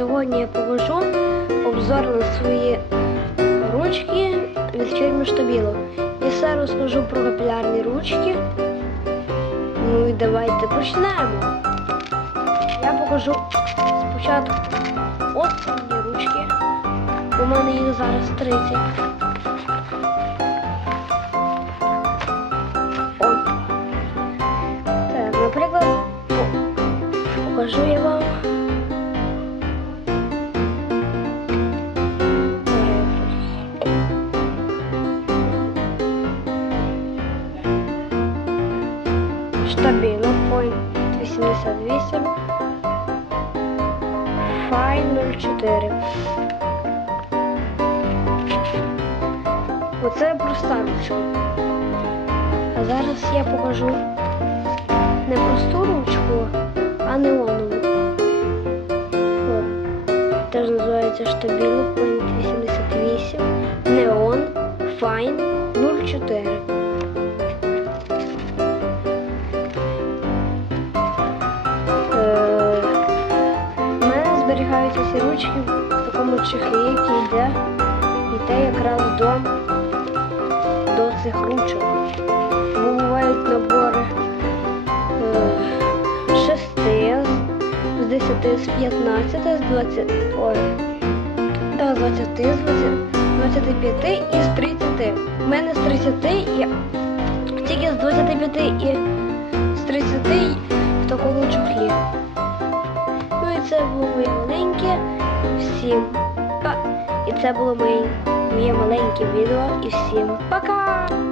сьогодні я покажу обзор на свої ручки від фірми Штабіло. І все розкажу про капілярні ручки. Ну і давайте почнемо. Я покажу спочатку основні ручки. У мене їх зараз 30. От. Так, наприклад, покажу я вам. Штабіло Point 88 Fine 04 Оце проста ручка. А зараз я покажу не просту ручку, а неонову. От. Теж називається штабіло Point 88 Neon Fine 04. Ці ручки в такому чехлі, який йде, йде якраз до, до цих ручок. Бо бувають набори е, 6 з 10, з 15, з 20, ой, та, з 20, з 20, 25 і з 30. У мене з 30 і тільки з 25 і з 30 в такому чохлі. Ну і це було. Всім. І це було моє, моє маленьке відео. І всім пока!